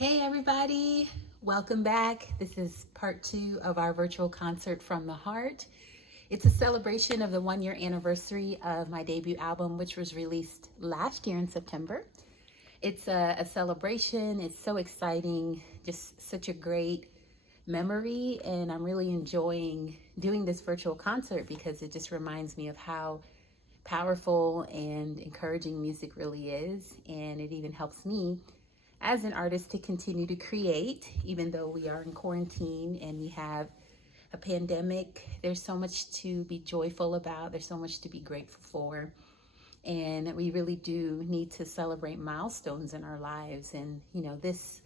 Hey everybody, welcome back. This is part 2 of our virtual concert from the heart. It's a celebration of the 1-year anniversary of my debut album, which was released last year in September. It's a celebration. It's so exciting, just such a great memory, and I'm really enjoying doing this virtual concert because it just reminds me of how powerful and encouraging music really is, and it even helps me as an artist to continue to create, even though we are in quarantine and we have a pandemic. There's so much to be joyful about. There's so much to be grateful for. And we really do need to celebrate milestones in our lives. And, this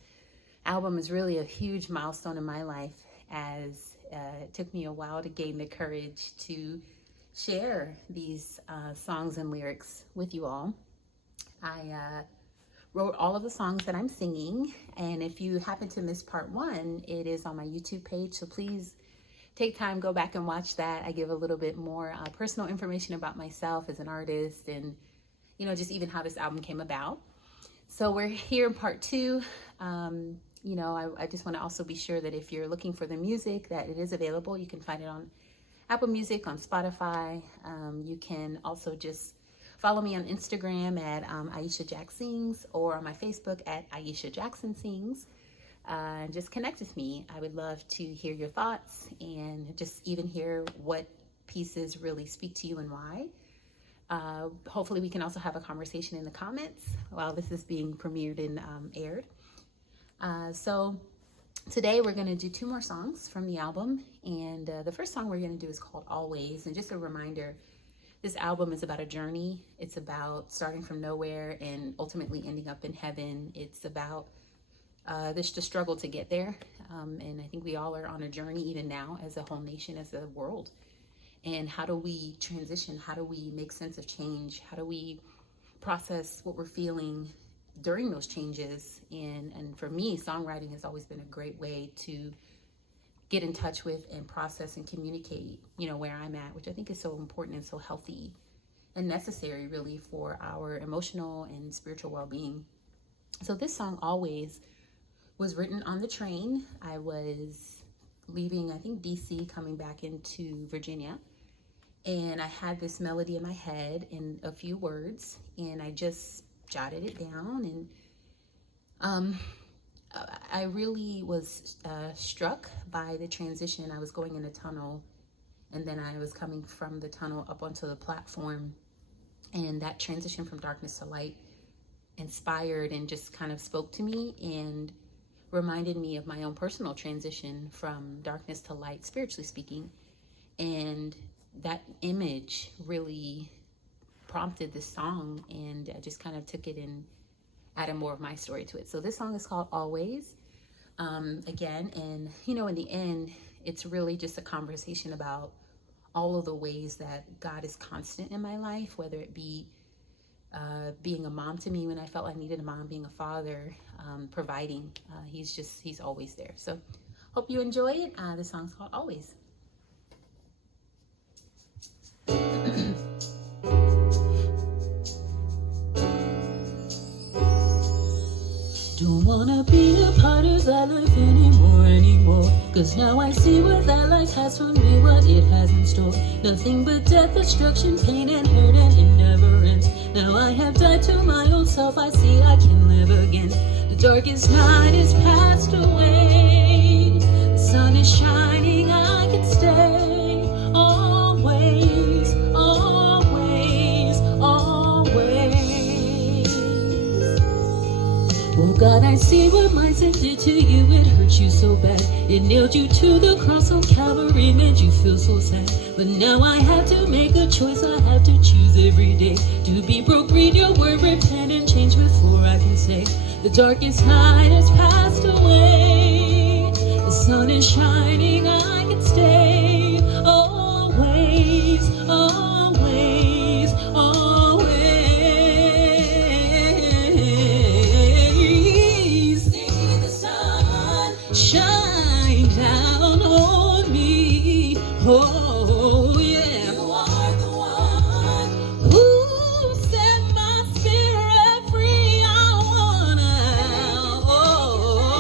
album is really a huge milestone in my life, as it took me a while to gain the courage to share these songs and lyrics with you all. I wrote all of the songs that I'm singing, and if you happen to miss part 1, it is on my YouTube page, so please take time, go back and watch that. I give a little bit more personal information about myself as an artist, and just even how this album came about. So we're here in part 2. I just want to also be sure that if you're looking for the music, that it is available. You can find it on Apple Music, on Spotify. You can also just follow me on Instagram at Ayesha Jack Sings, or on my Facebook at Ayesha Jackson Sings. Just connect with me. I would love to hear your thoughts and just even hear what pieces really speak to you and why. Hopefully we can also have a conversation in the comments while this is being premiered and aired. So today we're going to do 2 more songs from the album, and the first song we're going to do is called Always. And just a reminder, this album is about a journey. It's about starting from nowhere and ultimately ending up in heaven. It's about the struggle to get there. And I think we all are on a journey even now, as a whole nation, as a world. And how do we transition? How do we make sense of change? How do we process what we're feeling during those changes? And for me, songwriting has always been a great way to get in touch with and process and communicate, where I'm at, which I think is so important and so healthy and necessary really for our emotional and spiritual well-being. So this song, Always, was written on the train. I was leaving, I think, DC, coming back into Virginia. And I had this melody in my head in a few words, and I just jotted it down. And I really was struck by the transition. I was going in a tunnel, and then I was coming from the tunnel up onto the platform. And that transition from darkness to light inspired and just kind of spoke to me and reminded me of my own personal transition from darkness to light, spiritually speaking. And that image really prompted this song, and I just kind of took it and added more of my story to it. So this song is called Always, again, and in the end, it's really just a conversation about all of the ways that God is constant in my life, whether it be being a mom to me when I felt I needed a mom, being a father, providing. He's always there. So hope you enjoy it. The song's called Always. Don't wanna be a part of that life anymore. Cause now I see what that life has for me, what it has in store. Nothing but death, destruction, pain and hurt, and it never ends. Now I have died to my old self, I see I can live again. The darkest night is passed away. The sun is shining, I can stay. Always, always, always. Oh God, I see what my sin did to you. It hurt you so bad. It nailed you to the cross on Calvary, made you feel so sad. But now I have to make a choice. I have to choose every day to be broke, read your word, repent and change before I can say the darkest night has passed away. The sun is shining, I can stay. Always, always, always. See the sun shine down on me. Oh yeah. You are the one who set my spirit free. I wanna, oh,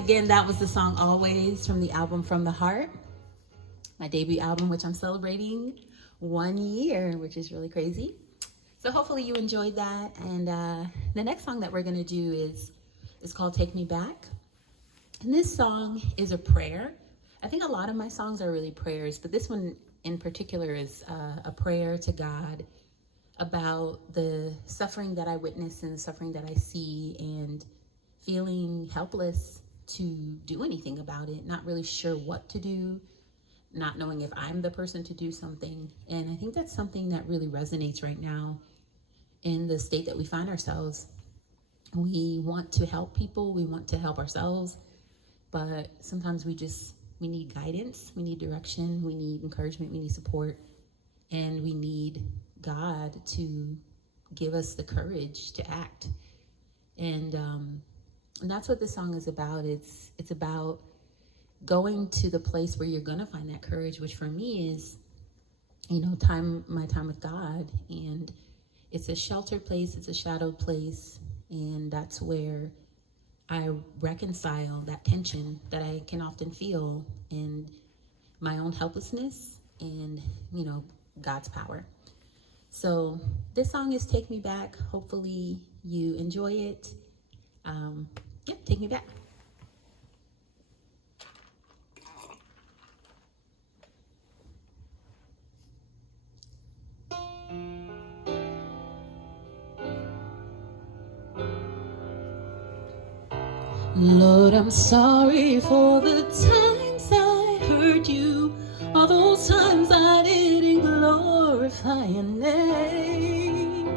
Again, that was the song Always from the album From the Heart, my debut album, which I'm celebrating 1 year, which is really crazy. So hopefully you enjoyed that. And the next song that we're gonna do is called Take Me Back. And this song is a prayer. I think a lot of my songs are really prayers, but this one in particular is a prayer to God about the suffering that I witness and the suffering that I see, and feeling helpless to do anything about it, not really sure what to do, not knowing if I'm the person to do something. And I think that's something that really resonates right now in the state that we find ourselves. We want to help people, we want to help ourselves, but sometimes we need guidance, we need direction, we need encouragement, we need support, and we need God to give us the courage to act. And that's what this song is about. It's about going to the place where you're gonna find that courage, which for me is, my time with God. And it's a sheltered place, it's a shadowed place, and that's where I reconcile that tension that I can often feel in my own helplessness and, God's power. So this song is Take Me Back. Hopefully you enjoy it. Take me back. Lord, I'm sorry for the times I hurt you, all those times I didn't glorify your name,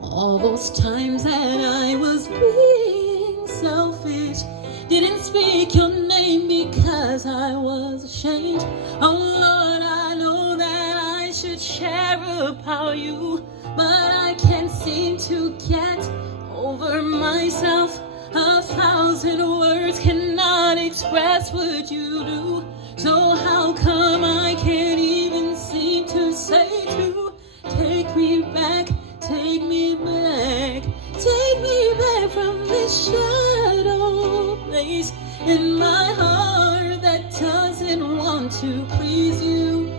all those times that I was being selfish, didn't speak your name because I was ashamed. Oh Lord, I know that I should share about you, but I can't seem to get over myself. 1,000 words cannot express what you do. So how come I can't even seem to say to take me back, take me back, take me back from this shadow place in my heart that doesn't want to please you.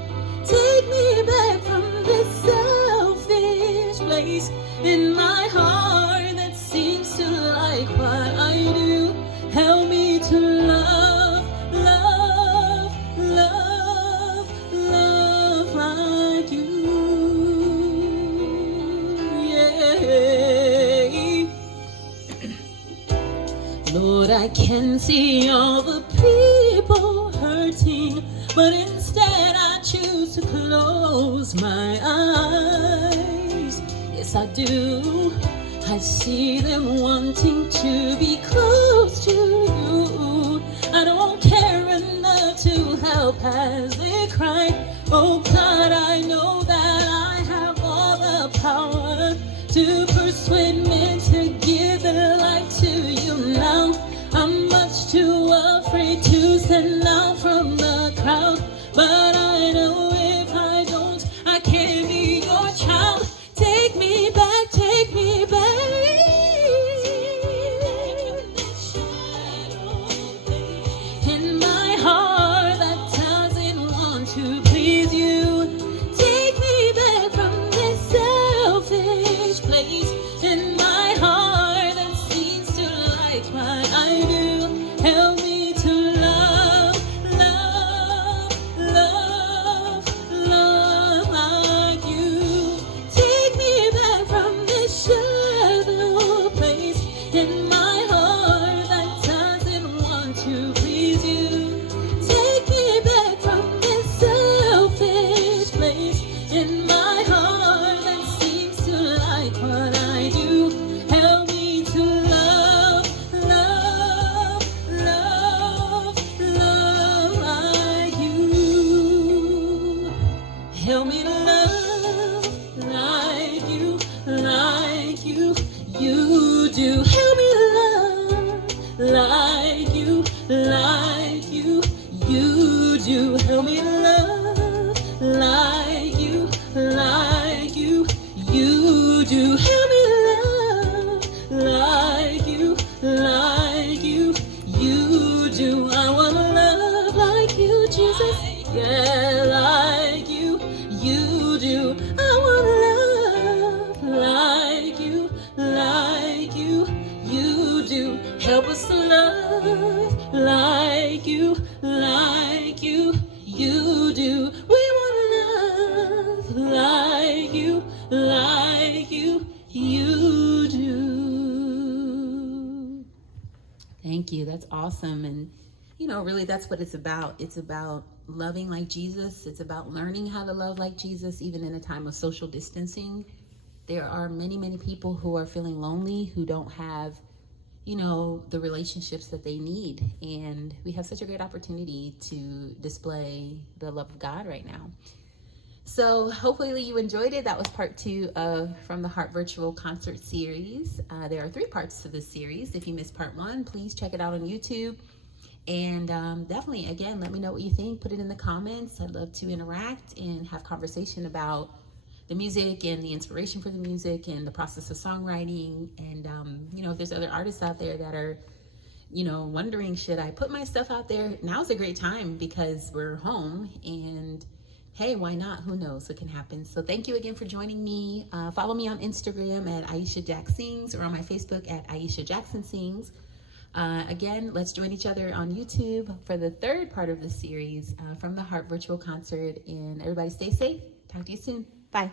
Take me back from this selfish place in my heart that seems to like what I do. Help me to love, love, love, love like you. Yeah. Lord, I can see all the people hurting, but instead I choose to close my eyes. Yes, I do. I see them wanting to be close to you. I don't care enough to help as they cry. Oh God, I know that I have all the power to persuade men to give their life to you now. I'm much too afraid to stand out from the crowd, but I know if I don't, I can't be your child. Take me back, take me back. In my heart that doesn't want to please you. Take me back from this selfish place in my heart. Thank you. That's awesome. And, really that's what it's about. It's about loving like Jesus. It's about learning how to love like Jesus, even in a time of social distancing. There are many, many people who are feeling lonely, who don't have, the relationships that they need. And we have such a great opportunity to display the love of God right now. So hopefully you enjoyed it. That was part 2 of From the Heart Virtual Concert Series. There are 3 parts to this series. If you missed part 1, please check it out on YouTube. And definitely, again, let me know what you think. Put it in the comments. I'd love to interact and have conversation about the music and the inspiration for the music and the process of songwriting. And, if there's other artists out there that are, wondering, should I put my stuff out there? Now's a great time because we're home, and hey, why not? Who knows what can happen? So thank you again for joining me. Follow me on Instagram at Ayesha Jack Sings, or on my Facebook at Ayesha Jackson Sings. Again, let's join each other on YouTube for the 3rd part of the series, From the Heart Virtual Concert. And everybody stay safe. Talk to you soon. Bye.